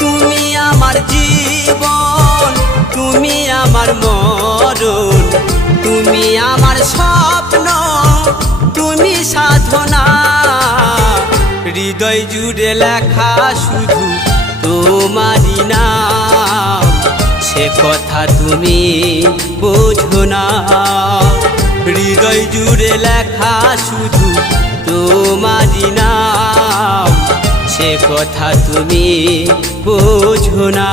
তুমি আমার জীবন, তুমি আমার মরণ, তুমি আমার স্বপ্ন, তুমি সাধনা। হৃদয় জুড়ে লেখা শুধু তোমারই নাম, সে কথা তুমি বোঝো না। হৃদয় জুড়ে লেখা শুধু তোমারই নাম, সে কথা তুমি বোঝো না।